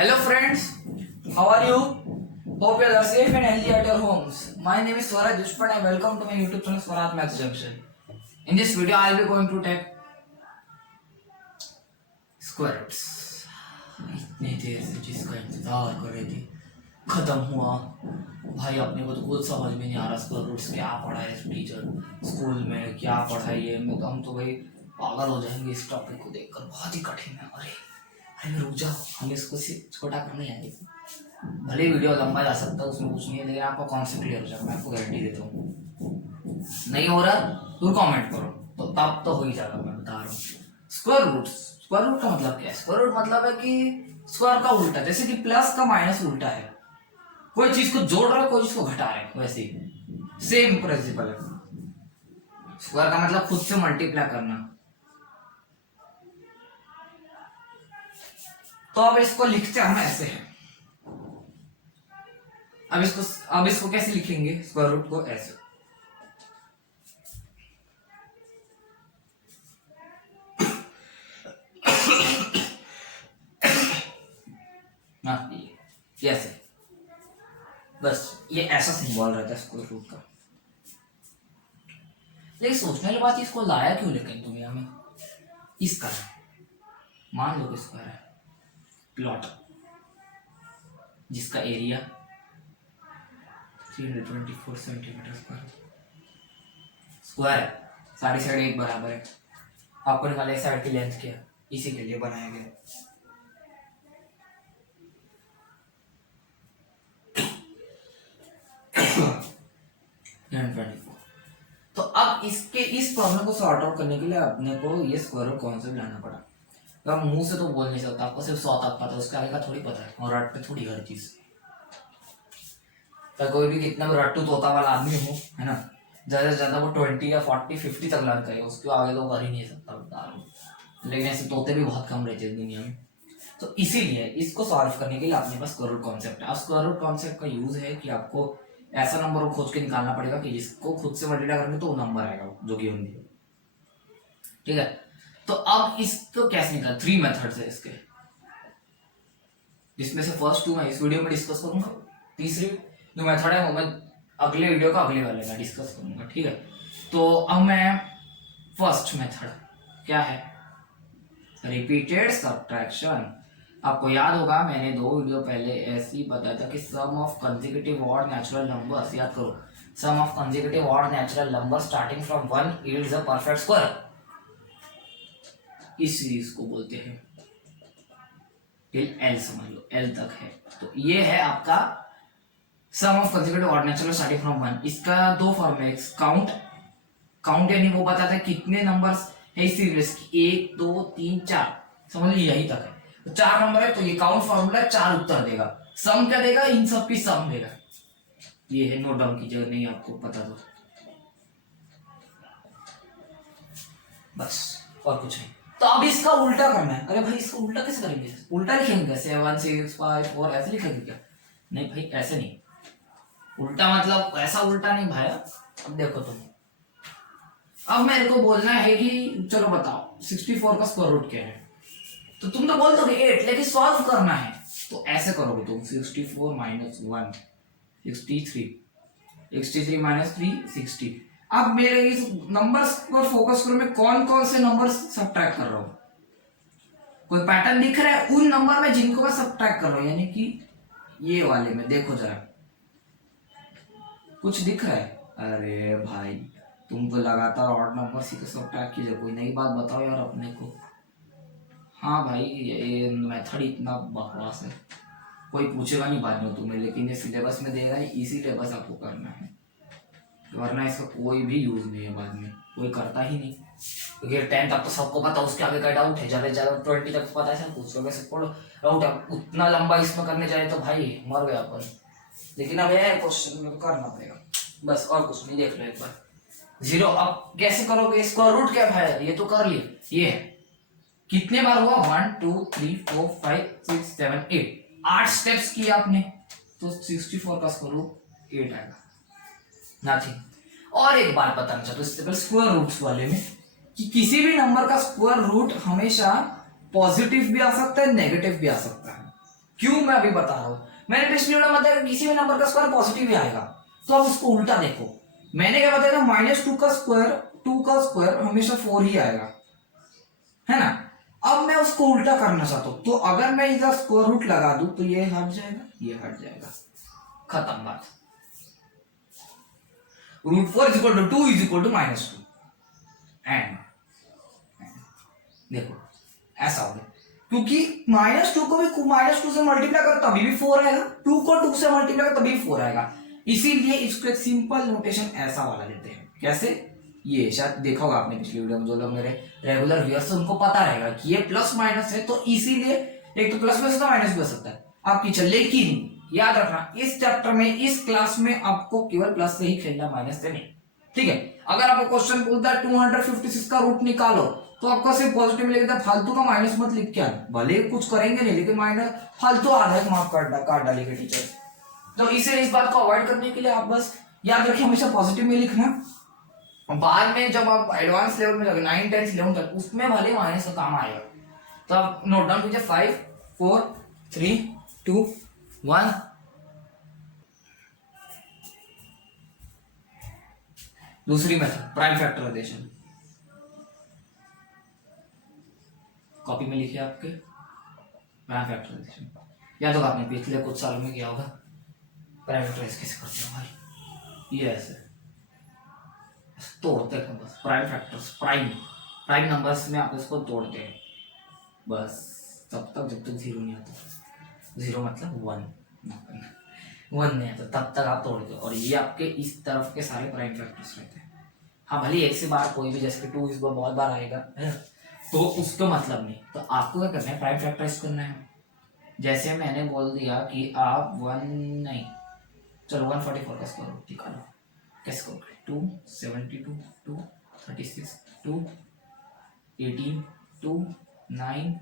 Hello friends, how are you? Hope you are safe and healthy at your homes. My name is Swaraj Dushpan and welcome to my YouTube channel Swaraj Maths Junction. In this video, I will be going to take square roots. इतनी देर से जिसका इंतजार कर रहे थे खत्म हुआ भाई। अपने को तो कुछ समझ में नहीं आ रहा स्क्वायर रूट्स क्या पढ़ा है टीचर स्कूल में, क्या पढ़ाई है। हम तो भाई पागल हो जाएंगे इस टॉपिक को देखकर, बहुत ही कठिन है। अरे अरे रुक जाओ, हमें इसको छोटा करना ही आएगा। भले वीडियो लंबा जा सकता है, उसमें कुछ नहीं है, लेकिन आपका कॉन्सेप्ट क्लियर हो जाएगा, मैं आपको गारंटी देता हूँ। नहीं हो रहा तो कमेंट करो, तो तब तो हो ही जाएगा। मैं बता रहा हूँ स्क्वायर रूट्स। स्क्वायर रूट का मतलब क्या है? स्क्वायर रूट मतलब है कि स्क्वायर का उल्टा, जैसे कि प्लस का माइनस उल्टा है। कोई चीज को जोड़ रहा है, कोई चीज को घटा रहे हैं, वैसे ही सेम प्रिंसिपल है। स्क्वायर का मतलब खुद से मल्टीप्लाई करना। तो अब इसको लिखते हम ऐसे हैं। अब इसको कैसे लिखेंगे स्क्वायर रूट को? ऐसे। ऐसे बस ये ऐसा सिंबल रहता है स्क्वायर रूट का। लेकिन सोचने वाली बात, इसको लाया क्यों लेकिन दुनिया में? इसका मान लो कि स्क्वायर है प्लॉट जिसका एरिया 324 सेंटीमीटर स्क्वायर है। सारी साइड एक बराबर है। आपको निकाला एक साइड की लेंथ क्या, इसी के लिए बनाया गया। तो अब इस प्रॉब्लम को सॉर्ट आउट करने के लिए अपने को ये स्क्वायर रूट कॉन्सेप्ट लाना पड़ा। तो आप मुंह से तो बोल नहीं सकता, आपको सिर्फ 100 तक पता है, उसके आगे का थोड़ी पता है, और रट पे थोड़ी हर चीज। तो कोई भी कितना भी रट्टू तोता वाला आदमी हो, है ना, ज्यादा से ज्यादा वो 20 या 40 50 तक लर्न करेगा, उसके आगे तो कर ही नहीं सकता, बता रहा हूँ। लेकिन ऐसे तोते भी बहुत कम रहते हैं दुनिया में। तो इसीलिए इसको सॉल्व करने के लिए अपने पास स्क्वायर रूट कॉन्सेप्ट है। अब स्क्वायर रूट कॉन्सेप्ट का यूज है कि आपको ऐसा नंबर को खोज के निकालना पड़ेगा कि जिसको खुद से मल्टीप्लाई करेंगे तो वो नंबर आएगा जो कि होंगे। ठीक है, तो अब इसको कैसे निकाल? 3 मेथड्स है इसके, जिसमें से फर्स्ट 2 मैं इस वीडियो में डिस्कस करूंगा, तीसरी जो मेथड है वो मैं अगले वीडियो का अगले वाले में डिस्कस करूंगा। ठीक है, तो अब मैं फर्स्ट मेथड क्या है, रिपीटेड सब्ट्रैक्शन। आपको याद होगा मैंने 2 वीडियो पहले ऐसे ही बताया था कि sum of consecutive odd natural numbers, याद करो, sum of consecutive odd natural number starting from 1 yields a perfect square. इस सीरीज को बोलते हैं टिल एल, समझ लो एल तक है। तो ये है आपका sum of consecutive odd natural starting from 1। इसका 2 फॉर्म है, काउंट यानी वो बताता है कितने नंबर्स है इस सीरीज की, 1 2 3 4, समझ लो यही तक है। तो 4 नंबर है तो ये काउंट फॉर्मूला 4 उत्तर देगा। सम क्या देगा? इन सब की सम देगा। ये है, नोट डाउन कीजिएगा, नहीं आपको पता तो बस, और कुछ नहीं। तो अब इसका उल्टा करना है। अरे भाई इसका उल्टा कैसे करेंगे? उल्टा लिखेंगे 7 6 5 4 ऐसे लिखेंगे क्या? नहीं भाई ऐसे नहीं, उल्टा मतलब ऐसा उल्टा नहीं भाई। अब देखो तुम, अब मेरे को बोलना है कि चलो बताओ 64 का स्क्वायर रूट क्या है। तो तुम तो बोल दोगे 8, लेकिन सॉल्व करना है तो ऐसे करोगे तुम, 64 माइनस 1 63 माइनस 3 60। अब मेरे इस नंबर्स पर फोकस करो, मैं कौन कौन से नंबर सब्ट्रैक्ट कर रहा हूं। कोई पैटर्न दिख रहा है उन नंबर में जिनको मैं सब्ट्रैक्ट कर रहा हूं, यानी कि ये वाले में देखो जरा, कुछ दिख रहा है? अरे भाई तुम तो लगातार ऑड नंबर ही तो सब्ट्रैक्ट कीजिए, कोई नई बात बताओ यार अपने को। हाँ भाई ये मेथड इतना बकवास है, कोई पूछेगा नहीं बाद में तुम्हें, लेकिन ये सिलेबस में दे रहा है, इसीलिए बस आपको करना है, वरना इसका कोई भी यूज नहीं है, बाद में कोई करता ही नहीं। क्योंकि 10 तक तो सबको पता, उसके आगे का डाउट है, ज्यादा से ज्यादा 20 तक पता है सब कुछ, वैसे डाउट है। उतना लंबा इसमें करने जाए तो भाई मर गया अपन। लेकिन अब यह क्वेश्चन में करना पड़ेगा बस, और कुछ नहीं। देख लो एक बार 0। अब कैसे करोगे? स्क्वायर रूट क्या है ये तो कर लिए, ये है कितने बार हुआ, 1 2 3 4 5 6 7 8, 8 स्टेप्स किए आपने, तो 64 का स्क्वायर रूट 8 आएगा, नथिंग। और एक बात बताना चाहता हूँ इससे पहले स्क्वायर रूट्स वाले में, कि किसी भी नंबर का स्क्वायर रूट हमेशा पॉजिटिव भी आ सकता है, नेगेटिव भी आ सकता है। क्यों मैं अभी बता रहा हूँ। मैंने पिछली वीडियो में बताया किसी भी नंबर का स्क्वायर पॉजिटिव ही आएगा, तो अब उसको उल्टा देखो। मैंने क्या बताया था, -2 का स्क्वायर हमेशा 4 ही आएगा, है ना। अब मैं उसको उल्टा करना चाहता हूं, तो अगर मैं इसका स्क्वायर रूट लगा दूं तो ये हट जाएगा, ये हट जाएगा, खत्म बात। √4 = 2 = -2 एंड देखो ऐसा हो गया, क्योंकि -2 को भी -2 से मल्टीप्लाई करो तभी भी 4 आएगा, 2 को 2 से मल्टीप्लाई करो तभी 4 आएगा। इसीलिए इसको एक सिंपल नोटेशन ऐसा वाला देते हैं। कैसे, ये शायद देखा होगा आपने पिछली वीडियो में, जो लोग मेरे रेगुलर व्यूअर्स हैं उनको पता रहेगा कि ये प्लस माइनस है, तो इसीलिए एक तो प्लस भी हो सकता है, माइनस भी हो सकता है आपकी चल। लेकिन याद रखना, इस चैप्टर में, इस क्लास में आपको केवल प्लस से ही खेलना, माइनस से नहीं, ठीक है। अगर आपको क्वेश्चन पूछता है 256 का रूट निकालो, तो आपको सिर्फ पॉजिटिव मिलेगा, फालतू का माइनस मत लिख के आना, भले कुछ करेंगे नहीं लेकिन माइनस फालतू आधा एक मार्क काट डालेंगे टीचर। तो इसे इस बात को अवॉइड करने के लिए आप बस याद रखिए हमेशा पॉजिटिव में लिखना। बाद में जब आप एडवांस लेवल में जाओगे 9, 10, 11 तक, उसमें भले माइनस का काम आएगा। तो आप नोट डाउन कीजिए 5 4 3 2 1। दूसरी मेथड प्राइम फैक्टराइजेशन, कॉपी में लिखिए आपके, प्राइम फैक्टराइजेशन याद होगा आपने पिछले कुछ सालों में किया होगा। प्राइम फैक्टराइज कैसे करते हो भाई, ये ऐसे तोड़ते हैं बस, प्राइम फैक्टर्स, प्राइम नंबर्स में आप इसको तोड़ते हैं बस, तब तक जब तक 0 नहीं आता, 0 मतलब 1 नहीं आता तब तक आप तोड़ते हो। और ये आपके इस तरफ के सारे प्राइम फैक्टर्स रहते हैं। हाँ भले एक से बार कोई भी, जैसे 2 इस बार बहुत बार आएगा है, तो उसका मतलब नहीं। तो आपको क्या करना है, प्राइम फैक्टराइज करना है। जैसे मैंने बोल दिया कि आप 1 नहीं, चलो 144 का स्क्वायर रूट निकालो, कैसे करोगे, 2 72 2 36 2 18 2 9,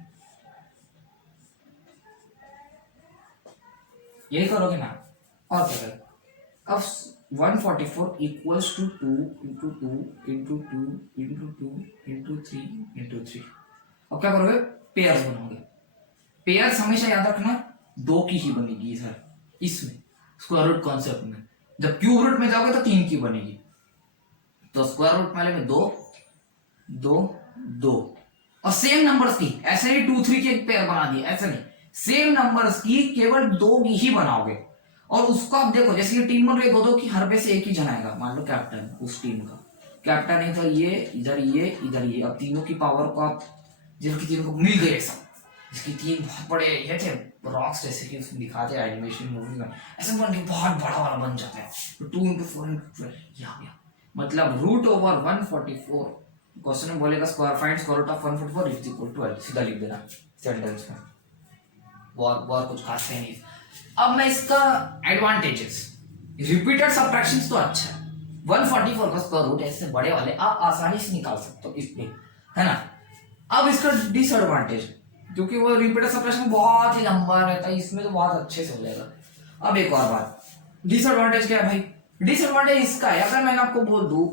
यही करोगे ना, और क्या करोगे। अब 144 equals to 2 into 2 into 2 into 2 into 3 into 3। अब क्या करोगे, पेयर्स बनाओगे। पेयर्स हमेशा याद रखना 2 की ही बनेगी सर, इसमें स्क्वायर रूट कॉन्सेप्ट में। जब क्यूब रूट में जाओगे तो 3 की बनेगी। तो स्क्वायर रूट वाले में 2 2 2, और सेम नंबर्स की, ऐसे ही 2 3 की एक पेयर बना दी, ऐसे नहीं, सेम नंबर्स की केवल 2 की ही बनाओगे। और उसको आप देखो, जैसे ये टीम बन रही है 2 2 की, हर पे से एक ही जन आएगा, मान लो कैप्टन, उस टीम का कैप्टन है, तो ये इधर ये इधर ये। अब तीनों की पावर को आप, जिनकी तीनों को मिल गए सब, जिसकी 3 बहुत बड़े ये थे रॉक्स, जैसे कि उसमें दिखाते हैं एनिमेशन मूवी में, ऐसे बन के बहुत बड़ा वाला बन जाता है। तो 2 × 4 × 12 ये आ गया, मतलब √144। क्वेश्चन में बोलेगा square find square root of 144 is equal to 12, सीधा लिख देना सेंटेंस में, बहुत कुछ खास है नहीं। अब मैं इसका एडवांटेजेस, रिपीटेड सब्ट्रैक्शंस तो अच्छा है, 144 का स्क्वायर रूट ऐसे बड़े वाले आप आसानी से निकाल सकते हो इसमें, है ना। अब इसका डिसएडवांटेज, क्योंकि वो रिपीटेड सब्ट्रैक्शन बहुत ही लंबा रहता है, इसमें तो बहुत अच्छे से हो जाएगा। अब एक और बात, डिसएडवांटेज क्या है भाई, डिसएडवांटेज इसका है, अगर मैंने आपको बोल दूं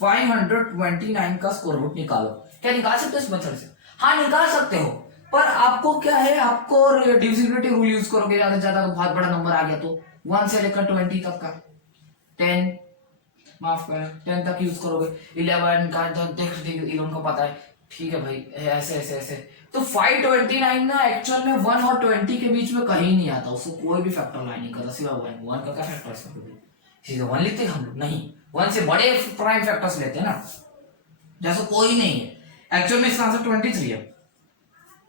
529 का स्क्वायर रूट निकालो, क्या निकाल सकते हो इस मेथड से? हाँ निकाल सकते हो, पर आपको क्या है, आपको डिविजिबिलिटी रूल यूज करोगे ज्यादा से ज्यादा, तो बहुत बड़ा नंबर आ गया तो 1 से लेकर 20 तक का, 10 माफ करें 10 तक यूज करोगे, 11 का तो देख 11 को पता है, ठीक है भाई, ऐसे ऐसे ऐसे। तो 529 ना एक्चुअल में 1 और 20 के बीच में कहीं नहीं आता, उसको कोई भी फैक्टर ला नहीं करता, सिवा 1 का क्या फैक्टर है, सीधे 1 लिखते हम लोग, नहीं 1 से बड़े प्राइम फैक्टर्स लेते हैं ना, जैसे कोई नहीं है। एक्चुअल में इसका आंसर 23 है,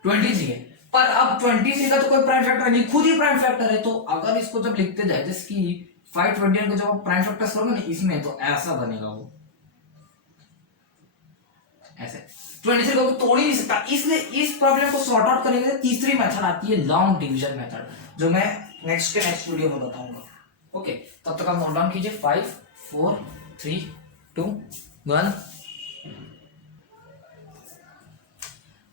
23 है, पर अब 23 का तो कोई प्राइम फैक्टर नहीं, खुद ही प्राइम फैक्टर है। तो अगर इसको जब लिखते जाए, जैसे कि 529 को जब प्राइम फैक्टर्स करोगे ना इसमें, तो ऐसा बनेगा वो, ऐसे 23 को तोड़ ही नहीं सकता। इसलिए इस प्रॉब्लम को सॉर्ट आउट करने के लिए तीसरी मेथड आती है, लॉन्ग डिवीजन मेथड, जो मैं नेक्स्ट वीडियो में बताऊंगा। ओके, तब तक आप नोट डाउन कीजिए 5 4 3 2 1।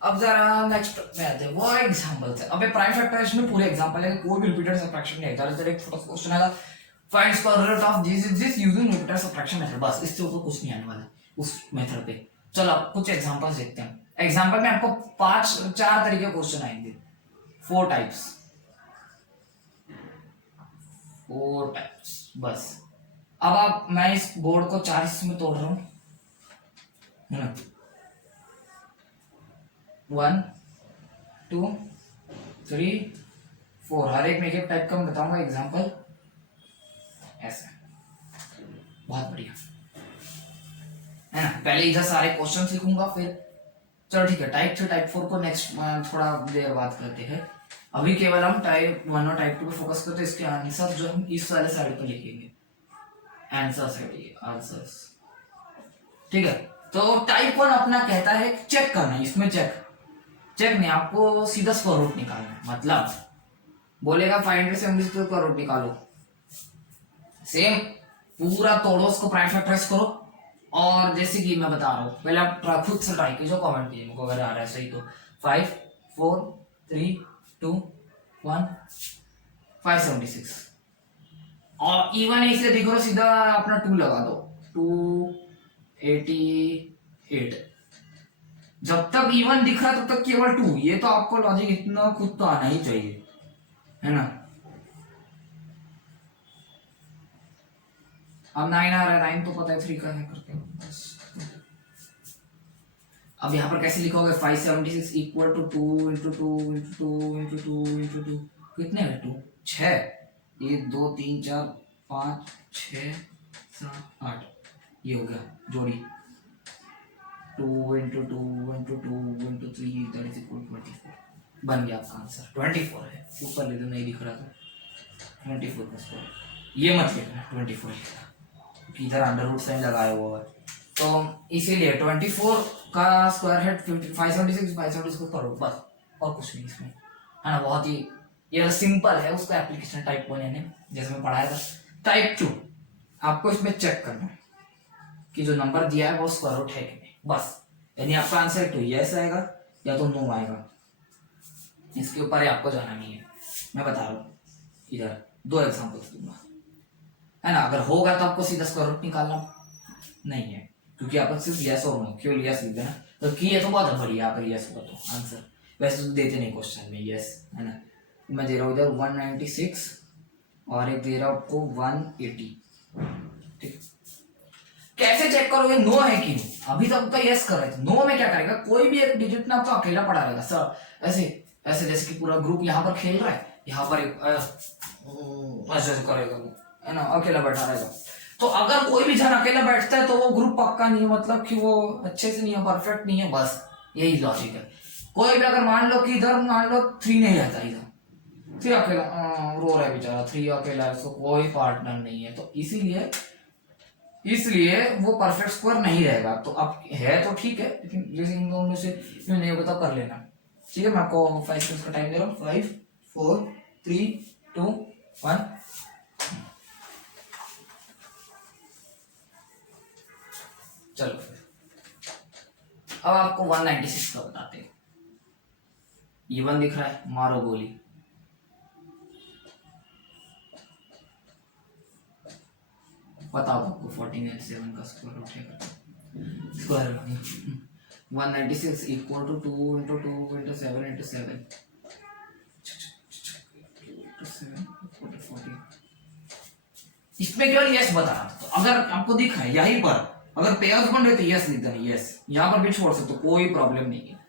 अब जरा नेक्स्ट में आते हैं वो एग्जांपल से। अबे प्राइम फैक्टराइजेशन में पूरे एग्जांपल है, कोई भी रिपीटेड सब्ट्रैक्शन नहीं है। इधर एक छोटा क्वेश्चन आएगा, find square root of this using repeated subtraction method, बस इससे ऊपर कुछ नहीं आने वाला उस मेथड पे। चलो अब कुछ एग्जांपल्स देखते हैं। एग्जांपल में आपको 4 तरीके के क्वेश्चन आएंगे, 4 टाइप्स, 4 टाइम्स बस। अब आप मैं इस बोर्ड को 4 हिस्सों में तोड़ रहा हूँ, है ना। 1 2 3 4, हर एक में एक टाइप का मैं बताऊंगा एग्जांपल। ऐसे बहुत बढ़िया, है ना। पहले इधर सारे क्वेश्चंस लिखूंगा, फिर चलो ठीक है, टाइप 3 टाइप 4 को नेक्स्ट थोड़ा देर बात करते हैं। अभी केवल हम टाइप 1 और टाइप 2 पे फोकस करते हैं। इसके आंसर जो हम इस वाले साइड पे लिखेंगे, आंसर्स है, आंसर्स, ठीक है। तो टाइप 1 अपना कहता है चेक करना है, इसमें चेक नहीं, आपको सीधा स्क्वायर रूट निकालना है। मतलब बोलेगा 576 का स्क्वायर रूट निकालो, सेम पूरा तोड़ो, उसको प्राइम फैक्टराइज करो। और जैसे कि मैं बता रहा हूँ, पहले आप खुद से ट्राई कीजिए, कमेंट कीजिए मुझको अगर आ रहा है सही तो। 5 4 3 2 1 576, और इवन इसलिए दिख रहा, सीधा अपना 2 लगा दो, 288। जब तक इवन दिख रहा तब तक केवल 2, ये तो आपको लॉजिक इतना खुद तो आना ही चाहिए, है ना। अब 9 आ रहा है, 9 तो पता है 3 का है करके बस। अब यहाँ पर कैसे लिखोगे, 576 equal to 2 into 2 into 2 into 2 into 2, कितने है 2 6, 1 2 3 4 5 6 7 8, ये हो गया जोड़ी। 2 into 2 into 2 into 3 that is equal 24, बन गया आपका आंसर 24 है। ऊपर ले लो, नहीं दिख रहा था 24 का स्क्वायर, ये मत लिखना 24 लिखना, क्योंकि इधर अंडर रूट साइन लगाया हुआ है। तो इसीलिए 24 का स्क्वायर है 576, 576 करो बस, और कुछ नहीं इसमें, है ना। बहुत ही ये सिंपल है, उसका एप्लीकेशन टाइप 1 यानी जैसे मैं पढ़ाया था। टाइप 2 आपको इसमें चेक करना है कि जो नंबर दिया है वो स्क्वायर रूट है कि नहीं, बस। यानी आपका आंसर तो यस आएगा या तो नो आएगा, इसके ऊपर आपको जाना नहीं है। मैं बता रहा हूँ, इधर 2 एग्जांपल्स दूंगा, है ना। अगर होगा तो आपको सीधा स्क्वायर रूट निकालना नहीं है, क्योंकि आप सिर्फ यस और नो, केवल यस लिख देना। तो किए तो बहुत बढ़िया, अगर यस होगा तो आंसर, वैसे तो देते नहीं क्वेश्चन में यस, है ना। मैं दे रहा हूँ इधर 196 और एक दे रहा हूँ आपको 180, ठीक। कैसे चेक करोगे नो है कि नहीं, अभी तक तो यस कर रहे थे, नो में क्या करेगा, कोई भी एक डिजिट ना आपको अकेला पड़ा रहेगा सर, ऐसे ऐसे जैसे कि पूरा ग्रुप यहाँ पर खेल रहा है, यहाँ पर ऐसे करेगा वो, है ना, अकेला बैठा रहेगा। तो अगर कोई भी जन अकेला बैठता है तो वो ग्रुप पक्का नहीं है, मतलब कि वो अच्छे से नहीं है, परफेक्ट नहीं है, बस यही लॉजिक है। कोई भी अगर मान लो कि इधर मान लो 3 नहीं रहता, इधर 3 अकेला रो रहा है बेचारा, 3 अकेला है, उसको कोई पार्टनर नहीं है, तो इसलिए वो परफेक्ट स्क्वायर नहीं रहेगा। तो अब है तो ठीक है, लेकिन जैसे इन दोनों में से नहीं होगा तो कर लेना, ठीक है। मैं आपको 5 सेकंड का टाइम दे रहा हूँ, 5 4 3 2 1। चलो फिर अब आपको 196 का बताते हैं। इवन दिख रहा है, मारो गोली। बताओ आपको 14 का स्क्वायर रूट है, square root 196 equal to 2 into 2 into 7 into 7 इसमें केवल यस बता रहा था। तो अगर आपको दिख रहा है यहीं पर अगर पेयर्स बन रहे तो यस लिख देना, यस यहाँ पर भी छोड़ सकते, तो कोई प्रॉब्लम नहीं है।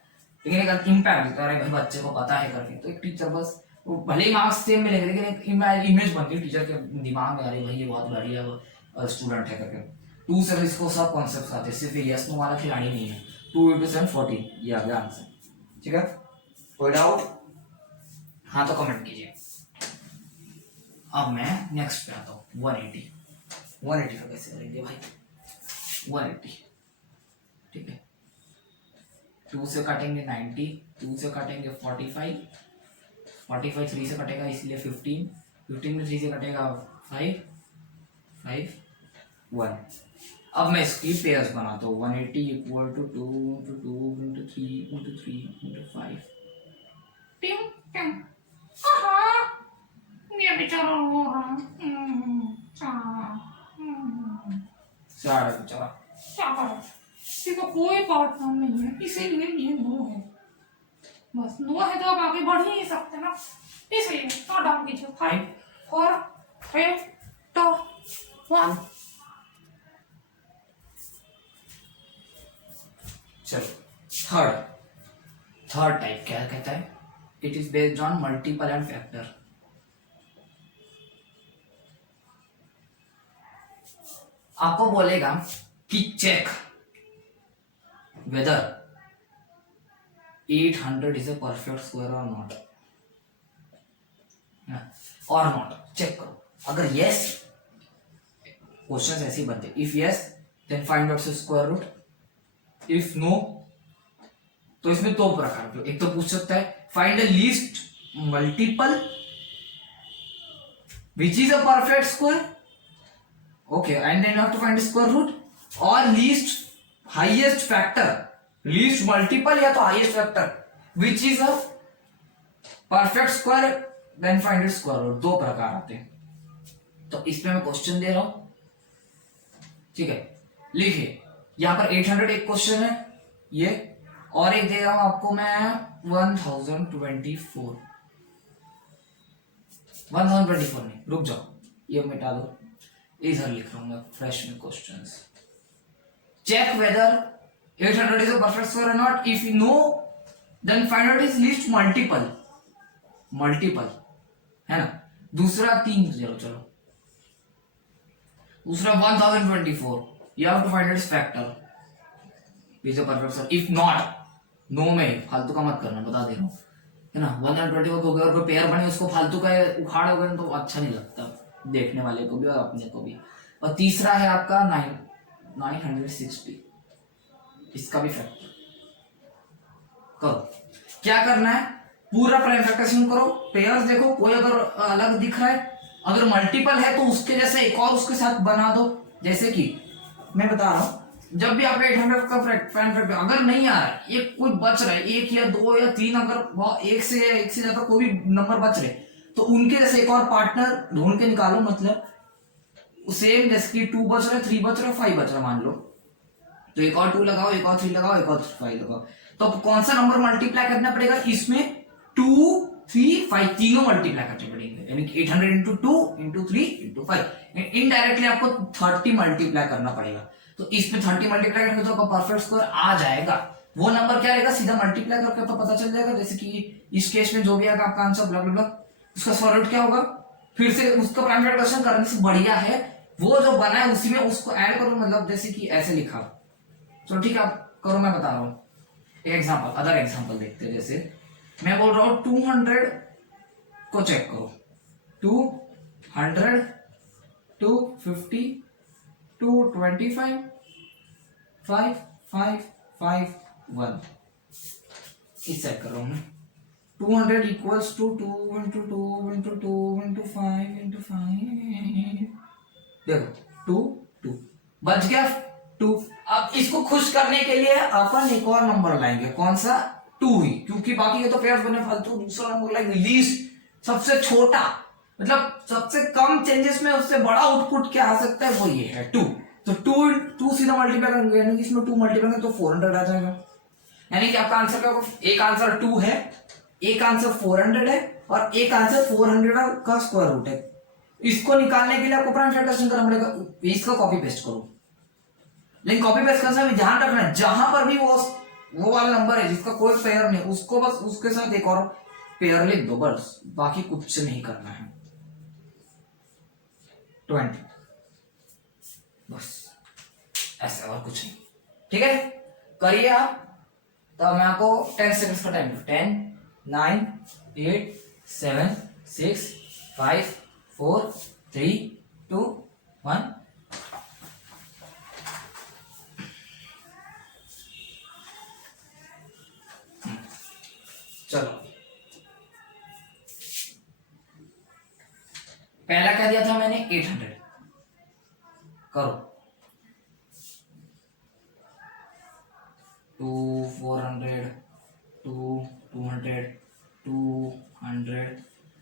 लेकिन एक इम्पैक्ट दिखता है, भाई बच्चे को पता है करके, तो एक टीचर बस वो भले ही मार्क्स सेम मिलेंगे, लेकिन एक इमेज बनती है टीचर के दिमाग में, अरे भाई ये बहुत बढ़िया स्टूडेंट है करके। 2 से इसको सब कॉन्सेप्ट आते हैं, सिर्फ यस नो वाला खिलाड़ी नहीं है। 2 इंटू 7 14, ये आ गया आंसर, ठीक है। कोई डाउट? हाँ तो कमेंट कीजिए। अब मैं नेक्स्ट पे आता हूँ, 180 का कैसे करेंगे भाई, 180, ठीक है। 2 से काटेंगे 90, 2 से काटेंगे 45, 3 से कटेगा इसलिए 15, 15 में 3 से कटेगा 5, 5 1। अब मैं इसकी पेयर्स बनाता हूँ, 180 equal to 2 into 2 into 3 into 3 into 5। टिंग टिंग, ये बेचारा रो रहा सारा बेचारा क्या करें, इसका कोई पार्टनर नहीं है, इसीलिए ये नो है, बस नो है तो आप आगे बढ़ ही नहीं सकते ना, इसलिए तो डाल दीजिए 5 4 3 2 1। चलो थर्ड टाइप क्या कहता है? It is based on multiple and factor. आपको बोलेगा कि check whether 800 is a perfect square और नॉट, और नॉट चेक करो। अगर यस, क्वेश्चन ऐसे ही बनते, if yes then find out square root, if no तो इसमें दो प्रकार, एक तो पूछ सकता है find the least multiple which is a perfect square, okay, and then you have to find square root, और least highest factor, least multiple या तो highest factor which is a perfect square, then find its square root. दो प्रकार आते हैं। तो इसमें मैं क्वेश्चन दे रहा हूं, ठीक है, लिखिए। यहां पर 800 एक क्वेश्चन है ये, और एक दे रहा हूं आपको मैं 1024 नहीं, रुक जाओ, ये मिटा दो, इधर लिख रहा हूं मैं फ्रेश में questions. Check whether 800 is a perfect square और not, if you know then find out is least multiple है ना। दूसरा 3 चलो, दूसरा 1024, you have to find its factor is a perfect square, if not no में फालतू का मत करना, बता दे रहा हूँ, है ना। 120 को अगर कोई पेयर बने उसको फालतू का उखाड़ोगे तो अच्छा नहीं लगता देखने वाले को भी और अपने को भी। और तीसरा है आपका 960, इसका भी फैक्टर करो। क्या करना है, पूरा प्राइम फैक्टराइजेशन करो, पेयर्स देखो, कोई अगर अलग दिख रहा है, अगर मल्टीपल है तो उसके जैसे एक और उसके साथ बना दो। जैसे कि मैं बता रहा हूं, जब भी आपका 800 का प्राइम फैक्टर अगर नहीं आ रहा है, एक कोई बच रहा है, 1 या 2 या 3, अगर एक से ज्यादा कोई भी नंबर बच रहे, तो उनके जैसे एक और पार्टनर ढूंढ के निकालो। मतलब सेम जैसे कि 2 बच रहे, 3 बच रहे, 5 बच रहा मान लो, तो एक और 2 लगाओ, एक और 3 लगाओ, एक और 5 लगाओ। तो कौन सा नंबर मल्टीप्लाई करना पड़ेगा इसमें? 2, 3, 5 तीनों मल्टीप्लाई करने पड़ेंगे, यानी कि 800 इंटू 2 इंटू 3 इंटू 5। इनडायरेक्टली आपको 30 मल्टीप्लाई करना पड़ेगा। तो इसमें 30 मल्टीप्लाई करेंगे तो आपका परफेक्ट स्क्वायर आ जाएगा। वो नंबर क्या रहेगा, सीधा मल्टीप्लाई करके तो पता चल जाएगा। जैसे कि इस केस में जो भी आएगा आपका आंसर ब्ला ब्ला ब्ला, उसका स्क्वायर रूट क्या होगा, फिर से उसका प्राइम फैक्टराइजेशन करने से बढ़िया है वो जो बना है उसी में उसको ऐड करो। मतलब जैसे कि ऐसे लिखा, चलो ठीक है आप करो, मैं बता रहा हूँ एक एग्जांपल, अदर एग्जांपल देखते हैं। जैसे मैं बोल रहा हूँ 200 को चेक करो, 200, 250, 225, 5, 5, 5, 1, इस चेक कर रहा हूँ मैं। 200 equals to 2 into 2 into 2 into 5 into 5, देखो 2 बच गया 2। अब इसको खुश करने के लिए अपन एक और नंबर लाएंगे, कौन सा? 2 ही, क्योंकि बाकी ये तो पेयर्स बने फालतू। दूसरा नंबर लाएंगे लीस्ट, सबसे छोटा, मतलब सबसे कम चेंजेस में उससे बड़ा आउटपुट क्या आ सकता है, वो ये है 2। तो 2 सीधा मल्टीप्लाई करेंगे, यानी कि इसमें 2 मल्टीप्लाई करेंगे तो 400 आ जाएगा। यानी कि आपका आंसर क्या होगा, एक आंसर 2 है, एक आंसर 400 है, और एक आंसर 400 का स्क्वायर रूट है। इसको निकालने के लिए आपको प्राइम फैक्टराइजेशन करना पड़ेगा। इसका कॉपी पेस्ट करो, लेकिन कॉपी पेस्ट करने में ध्यान रखना है, जहां पर भी वो वाला नंबर है जिसका कोई पेयर नहीं, उसको बस उसके साथ एक और पेयर लिख दो, बस, बाकी कुछ नहीं करना है। 20 बस, ऐसा और कुछ नहीं, ठीक है, करिए आप। तो मैं आपको 10 सेकंड्स का टाइम दूं, 10, 9, 8, 7, 6, 5, 4, 3, 2, 1। चलो, पहला क्या दिया था मैंने, 800 करो, 2, 400, 2, 200, 200,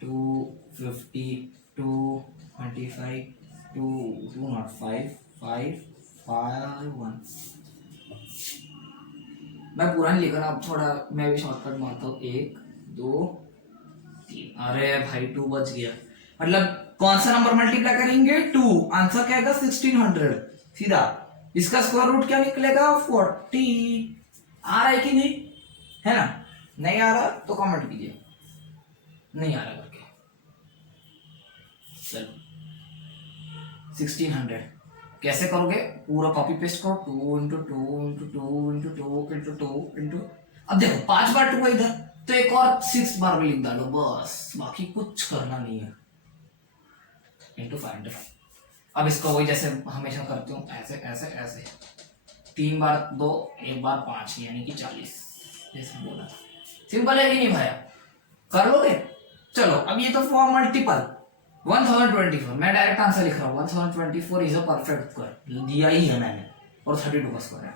250, 225, 205, 5, 1। मैं पूरा नहीं लिखा, अब थोड़ा मैं भी शॉर्टकट मारता हूँ, 1, 2, 3। अरे भाई 2 बच गया। मतलब कौन सा नंबर मल्टीप्लाई करेंगे 2, आंसर क्या आएगा 1600 सीधा। इसका स्क्वायर रूट क्या निकलेगा 40। आ रहा है कि नहीं, है ना? नहीं आ रहा तो कमेंट कीजिए, नहीं आ रहा करके। चलो 1600 कैसे करोगे, पूरा कॉपी पेस्ट करो, 2 into 2 into 2 into 2 into 2 into, अब देखो 5 बार 2 इधर, तो एक और 6 बार भी लिख डालो बस, बाकी कुछ करना नहीं है। इंटू 5 अब इसको वही जैसे हमेशा करते हूँ, ऐसे ऐसे ऐसे 3 बार 2 1 बार 5 यानी कि 40, जैसे बोला। सिंपल है कि नहीं भैया, कर लोगे? चलो अब ये तो फॉर मल्टीपल 1024, मैं डायरेक्ट आंसर लिख रहा हूँ 1024 इज अ परफेक्ट स्क्वायर, दिया ही है मैंने, और 32 का स्क्वायर है।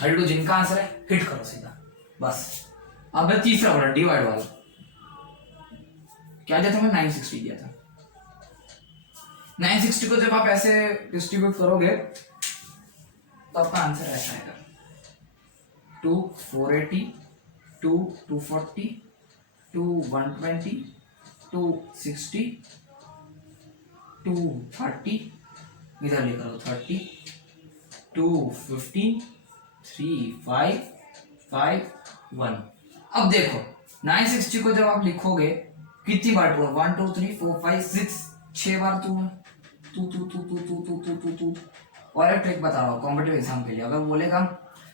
32 जिनका आंसर है हिट करो सीधा बस। अब मैं तीसरा बोला डिवाइड वाला, क्या दिया था मैं 960 दिया था। 960 को जब आप ऐसे डिस्ट्रीब्यूट करोगे तो आपका आंसर ऐसा आएगा 2 480 2 240 2 120 2 60 2 30, इधर लिख लो 30 2 15 3 5 5 1। अब देखो 960 को जब आप लिखोगे कितनी बार 1 2 3 4 5 6 6 बार तू तू। और एक ट्रिक बता रहा हूँ कॉम्पिटिटिव एग्जाम के लिए, अगर बोलेगा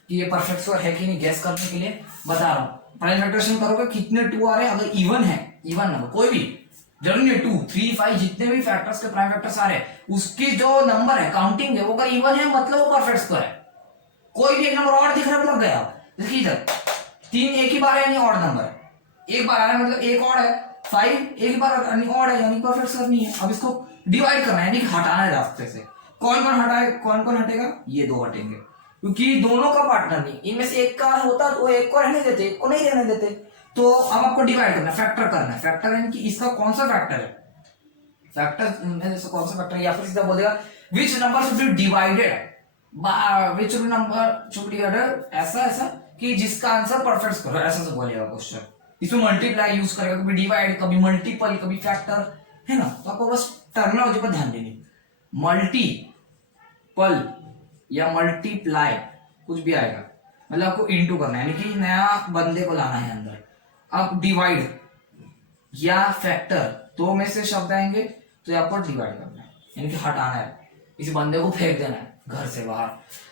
कि ये परफेक्ट स्क्वायर है कि नहीं गैस करने के लिए बता रहा हूँ। प्राइम फैक्टरेशन करोगे कितने 2 आ रहे हैं, अगर इवन है, इवन नंबर कोई भी जरूरी नहीं 2 3 5 जितने भी फैक्टर्स के प्राइम फैक्टर्स आ रहे हैं उसकी जो नंबर है काउंटिंग है वो अगर इवन है मतलब वो परफेक्ट स्क्वायर है। कोई भी एक नंबर और दिख रहा है मतलब गया। देखिए इधर 3 एक ही बार है यानी ऑड नंबर है, एक बार आ रहा है मतलब एक और है, 5 एक ही बार यानी ऑड है यानी परफेक्ट स्क्वायर नहीं है। अब इसको डिवाइड करना है यानी हटाना है रास्ते से। कौन कौन हटाए, कौन कौन हटेगा, ये दो हटेंगे क्योंकि दोनों का पार्टनर नहीं, इनमें से एक का होता तो एक को रहने देते, एक को नहीं रहने देते। तो अब आपको डिवाइड करना है, फैक्टर करना है। फैक्टर यानी कि इसका कौन सा फैक्टर है, फैक्टर में से कौन सा फैक्टर है, या फिर सीधा बोल देगा which number should be divided which number should be divided, ऐसा ऐसा कि जिसका आंसर परफेक्ट स्क्वायर, ऐसा से बोलेगा क्वेश्चन। इसमें मल्टीप्लाई यूज करेगा, कभी डिवाइड कभी मल्टीपल कभी फैक्टर, है ना? तो आपको बस टर्मिनोलॉजी पर ध्यान देनी, मल्टीपल या मल्टीप्लाई कुछ भी आएगा मतलब आपको इनटू करना है यानी कि नया बंदे को लाना है अंदर। अब डिवाइड या फैक्टर दो में से शब्द आएंगे तो आपको डिवाइड करना है यानी कि हटाना है, इस बंदे को फेंक देना है घर से बाहर।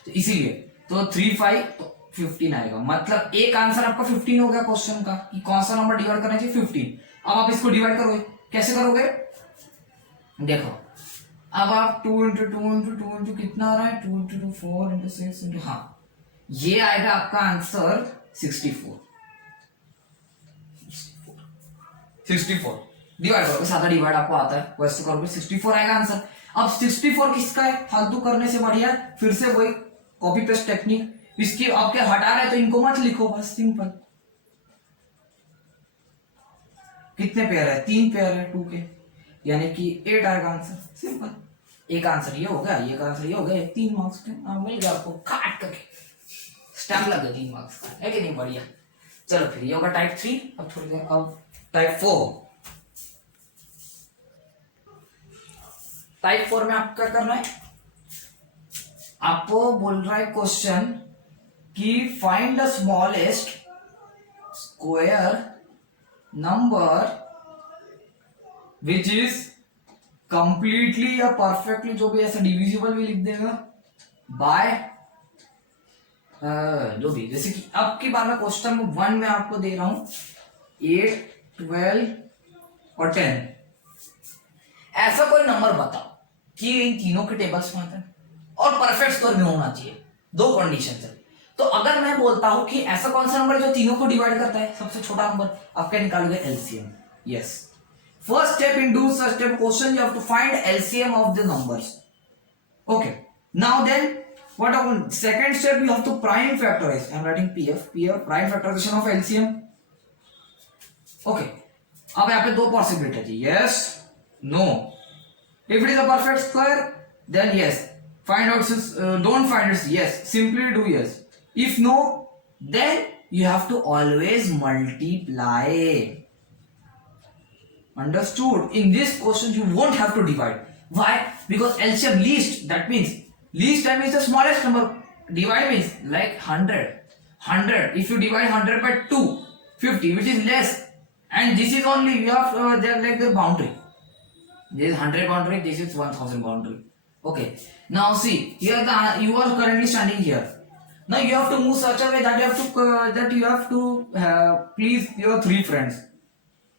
तो इसीलिए तो 3 5 तो 15 आएगा, मतलब एक आंसर आपका 15 हो गया क्वेश्चन का कि कौन सा नंबर डिवाइड करना चाहिए 15। अब आप इसको डिवाइड करोगे, कैसे करोगे देखो, अब आप 2 इंटू 2 इंटू 2 इंटू कितना आ रहा है 2 इंटू 2 4 इंटू 6 इंटू, हाँ ये आएगा आपका आंसर 64। डिवाइड करोगे, सादा डिवाइड आपको आता है वैसे करोगे 64 आएगा आंसर। अब 64 किसका है, फालतू करने से बढ़िया फिर से वही कॉपी पेस्ट टेक्निक, इसकी आपके हटा रहे तो इनको मत लिखो बस सिंपल। कितने पेयर है, 3 पेयर है 2 के यानी कि 8 आएगा आंसर, सिंपल। एक आंसर ये हो गया, एक आंसर ये हो गया, 3 मार्क्स के मिल गया आपको काट करके, स्टैम्प लग गया 3 मार्क्स का, है कि नहीं बढ़िया। चलो फिर ये होगा टाइप 3। अब थोड़ी देर अब टाइप 4। टाइप 4 में आपको क्या करना है, आपको बोल रहा है क्वेश्चन कि find the smallest square number which is completely या परफेक्टली, जो भी ऐसा डिविजिबल भी लिख देगा बाय जो भी, जैसे कि अब की बार मैं क्वेश्चन 1 में आपको दे रहा हूं 8 12 और 10, ऐसा कोई नंबर बताओ कि इन तीनों के टेबल्स में आता है और परफेक्ट स्क्वायर में होना चाहिए, दो कंडीशन है। तो अगर मैं बोलता हूं कि ऐसा कौन सा नंबर है जो तीनों को डिवाइड करता है, सबसे छोटा नंबर, आप क्या निकालोगे LCM. Yes, first step in do such step question you have to find LCM of the numbers. Okay, now then what about second step, you have to prime factorize. I am writing pf prime factorization of LCM. Okay, अब यहाँ पे दो possibility है, yes no. If it is a perfect square then yes, find out don't find it, yes simply do yes. If no then you have to always multiply. Understood? In this question, you won't have to divide. Why? Because LCM least, that means least time is the smallest number. Divide means like 100. 100. If you divide 100 by 2, 50, which is less. And this is only, you have, they're like the boundary. This is 100 boundary, this is 1000 boundary. Okay. Now see, here you are currently standing here. Now you have to move such a way that you have to please your 3 friends.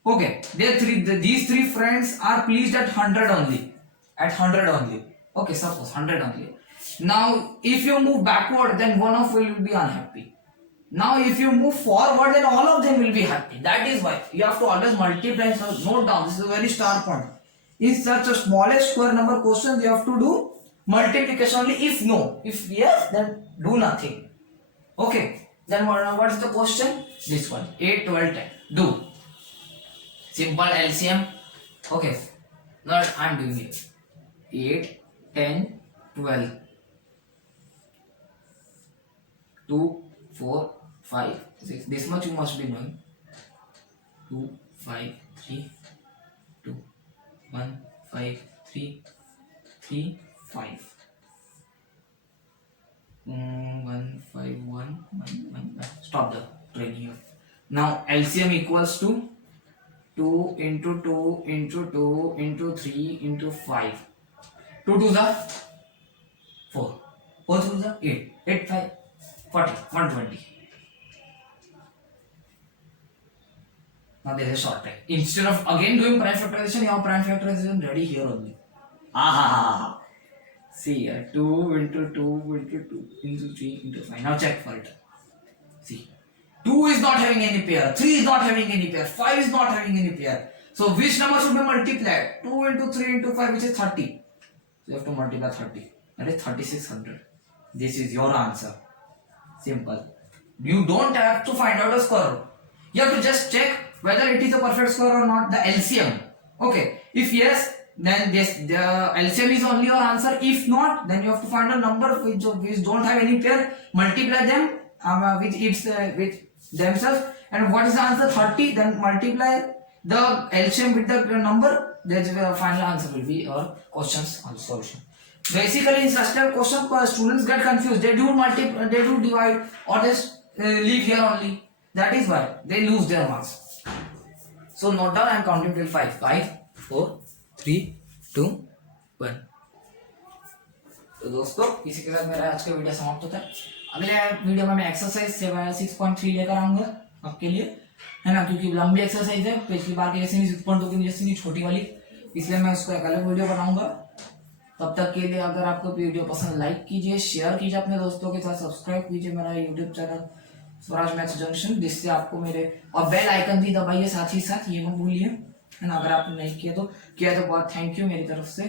Okay, these 3 friends are pleased at 100 only. At 100 only. Okay, suppose 100 only. Now, if you move backward, then one of will be unhappy. Now, if you move forward, then all of them will be happy. That is why you have to always multiply. So, note down. This is a very star point. In such a smallest square number questions, you have to do multiplication only. If no, if yes, then do nothing. Okay. Then what is the question? This one. 8, 12, 10. Do. Simple LCM. Okay. Now I am doing it. 8, 10, 12. 2, 4, 5, 6. This much you must be knowing. 2, 5, 3, 2, 1, 5, 3, 3, 5. 1, 5, 1, 1. Stop the train here. Now LCM equals to 2 into 2 into 2 into 3 into 5. 2 to the 4. 4 to the 8. 8, 5, 40, 120. Now there is a shortcut. Instead of again doing prime factorization, your prime factorization ready here only. Ah, see here, 2 into 2 into 2 into 3 into 5. Now check for it. See, 2 is not having any pair, 3 is not having any pair, 5 is not having any pair. So which number should be multiplied? 2 into 3 into 5, which is 30. So you have to multiply 30. That is 3600. This is your answer. Simple. You don't have to find out a square root. You have to just check whether it is a perfect square or not, the LCM. Okay. If yes, then the LCM is only your answer. If not, then you have to find a number which don't have any pair, multiply them with themselves. And what is the answer? 30. Then multiply the LCM with the number. The final answer will be your question's solution. Basically, in such type of question, students get confused. They do multiply, they do divide, or just leave here only. That is why they lose their marks. So note down. I am counting till 5. 5, 4, 3, 2, 1. तो दोस्तों, इसी के साथ मेरा आज का video समाप्त होता है. अगले वीडियो में मैं एक्सरसाइज 6.3 लेकर आऊंगा आपके लिए, है ना, क्योंकि लंबी एक्सरसाइज है. पिछली बार के जैसे 6.2 की जैसे छोटी वाली, इसलिए मैं उसका एक अलग वीडियो बनाऊंगा. तब तक के लिए अगर आपको वीडियो पसंद, लाइक कीजिए, शेयर कीजिए अपने दोस्तों के साथ, सब्सक्राइब कीजिए मेरा YouTube channel Swaraj maths junction, जिससे आपको मेरे, और बेल आइकन भी दबाइए साथ ही साथ, ये मत भूलिए, है ना. अगर आपने नहीं किया तो बहुत थैंक यू मेरी तरफ से,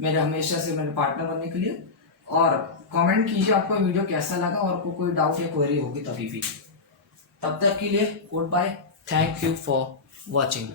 मेरे हमेशा से मेरे पार्टनर बनने के लिए. और कमेंट कीजिए आपको वीडियो कैसा लगा, और आपको कोई डाउट या क्वेरी होगी तभी भी. तब तक के लिए goodbye. Thank you for watching.